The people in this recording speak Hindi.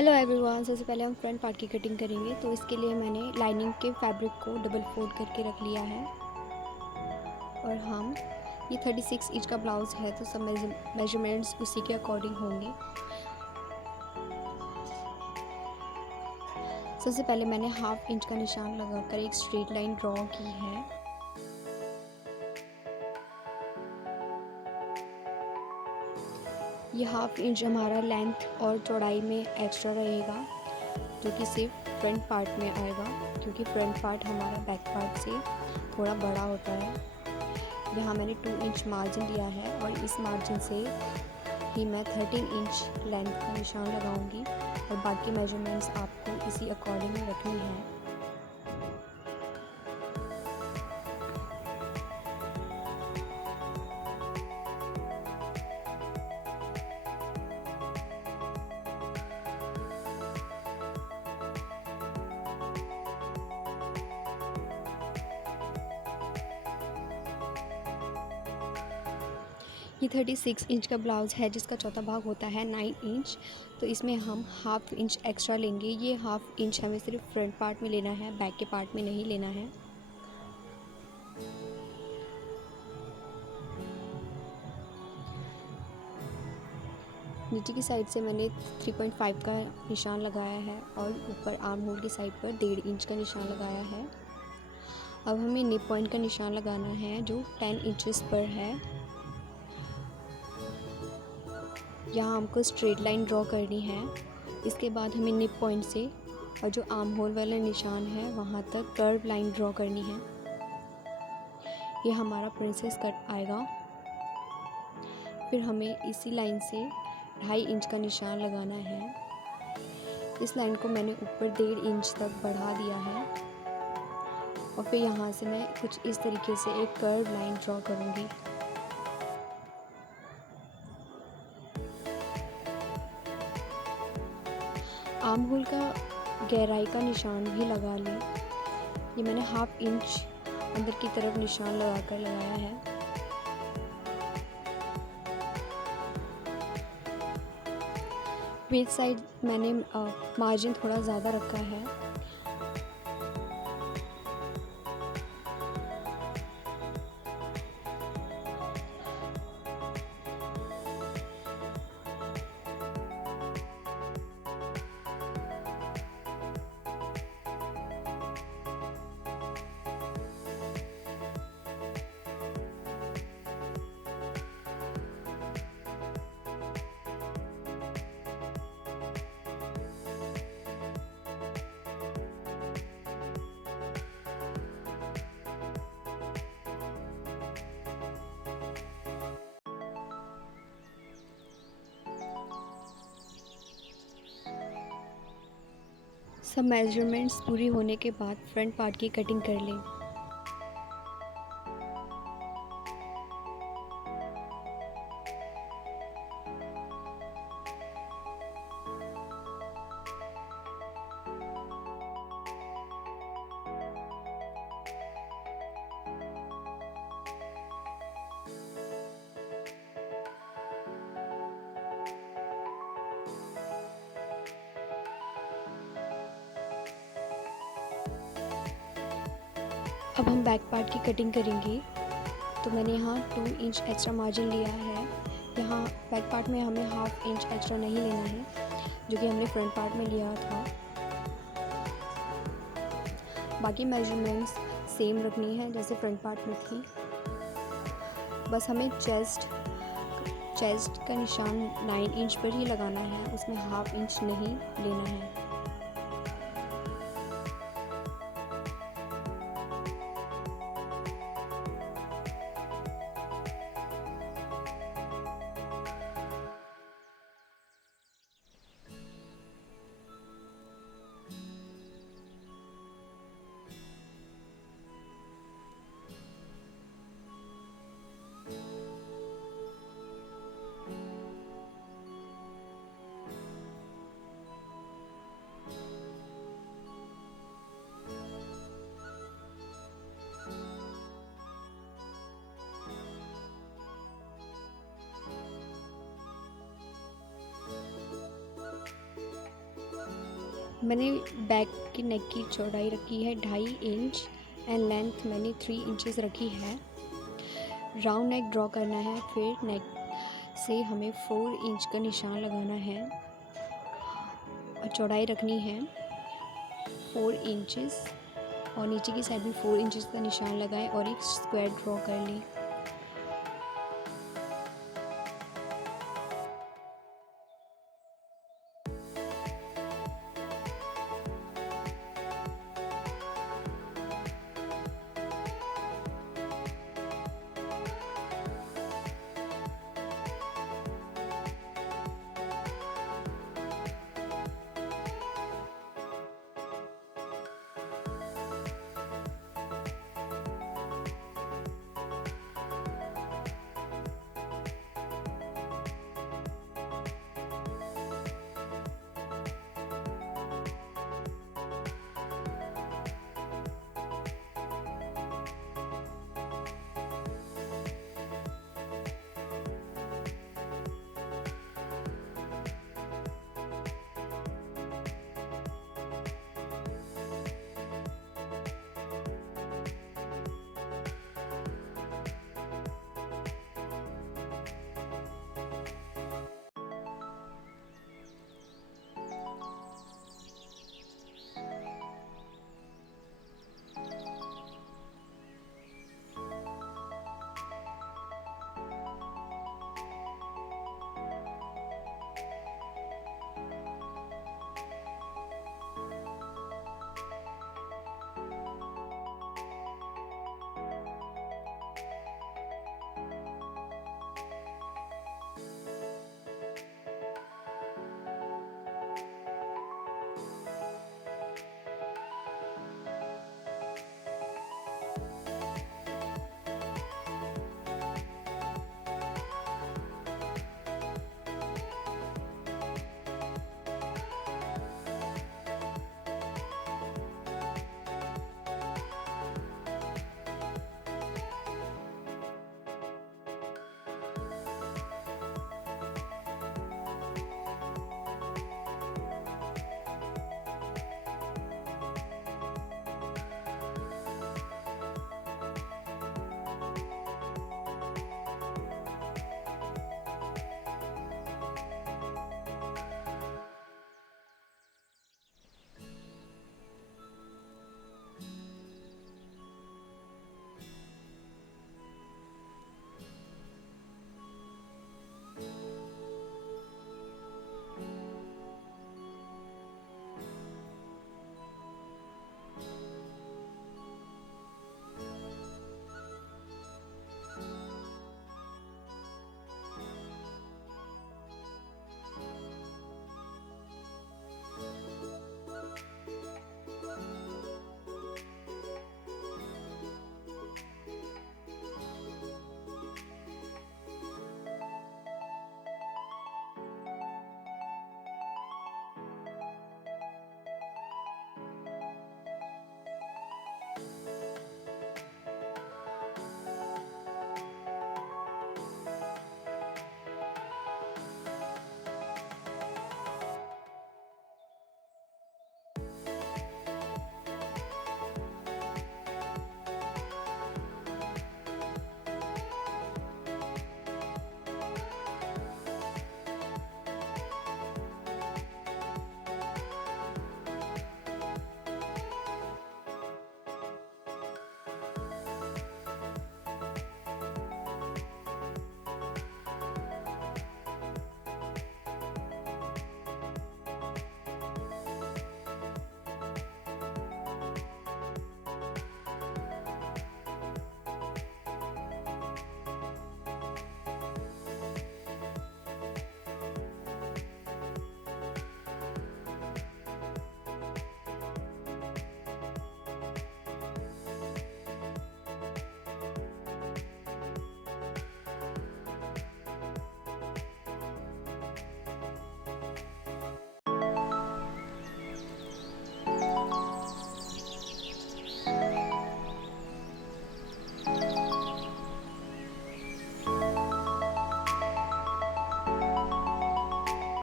Hello everyone. सबसे पहले हम फ्रंट पार्ट की कटिंग करेंगे, तो इसके लिए मैंने लाइनिंग के फैब्रिक को डबल फोल्ड करके रख लिया है। और हम ये 36 इंच का ब्लाउज़ है, तो सब मेजरमेंट्स उसी के अकॉर्डिंग होंगे। सबसे पहले मैंने हाफ इंच का निशान लगाकर एक स्ट्रेट लाइन ड्रॉ की है। ये हाफ इंच हमारा लेंथ और चौड़ाई में एक्स्ट्रा रहेगा, जो कि सिर्फ फ्रंट पार्ट में आएगा, क्योंकि फ्रंट पार्ट हमारा बैक पार्ट से थोड़ा बड़ा होता है। यहाँ मैंने 2 इंच मार्जिन लिया है और इस मार्जिन से ही मैं 13 इंच लेंथ का निशान लगाऊंगी और बाकी मेजरमेंट्स आपको इसी अकॉर्डिंग रखनी है। ये 36 इंच का ब्लाउज़ है, जिसका चौथा भाग होता है 9 इंच। तो इसमें हम हाफ इंच एक्स्ट्रा लेंगे। ये हाफ इंच हमें सिर्फ फ्रंट पार्ट में लेना है, बैक के पार्ट में नहीं लेना है। नीचे की साइड से मैंने 3.5 का निशान लगाया है और ऊपर आर्म होल की साइड पर 1.5 इंच का निशान लगाया है। अब हमें निप पॉइंट का निशान लगाना है, जो 10 इंचेस पर है। यहाँ हमको स्ट्रेट लाइन ड्रॉ करनी है। इसके बाद हमें निप पॉइंट से और जो आर्म होल वाला निशान है वहाँ तक कर्व लाइन ड्रॉ करनी है। ये हमारा प्रिंसेस कट आएगा। फिर हमें इसी लाइन से 2.5 इंच का निशान लगाना है। इस लाइन को मैंने ऊपर 1.5 इंच तक बढ़ा दिया है और फिर यहाँ से मैं कुछ इस तरीके से एक कर्व लाइन ड्रॉ करूँगी। आर्म होल का गहराई का निशान भी लगा लें। ये मैंने हाफ इंच अंदर की तरफ निशान लगाकर लगाया है। वेस्ट साइड मैंने मार्जिन थोड़ा ज़्यादा रखा है। सब मेजरमेंट्स पूरी होने के बाद फ्रंट पार्ट की कटिंग कर लें। अब हम बैक पार्ट की कटिंग करेंगे। तो मैंने यहाँ 2 इंच एक्स्ट्रा मार्जिन लिया है। यहाँ बैक पार्ट में हमें हाफ इंच एक्स्ट्रा नहीं लेना है, जो कि हमने फ्रंट पार्ट में लिया था। बाकी मेजरमेंट्स सेम रखनी है जैसे फ्रंट पार्ट में थी। बस हमें चेस्ट का निशान 9 इंच पर ही लगाना है, उसमें हाफ इंच नहीं लेना है। मैंने बैक की नेक की चौड़ाई रखी है 2.5 इंच एंड लेंथ मैंने 3 इंचेस रखी है। राउंड नेक ड्रॉ करना है, फिर नेक से हमें 4 इंच का निशान लगाना है और चौड़ाई रखनी है 4 इंचेस और नीचे की साइड भी 4 इंचेस का निशान लगाएं और एक स्क्वायर ड्रॉ कर लें।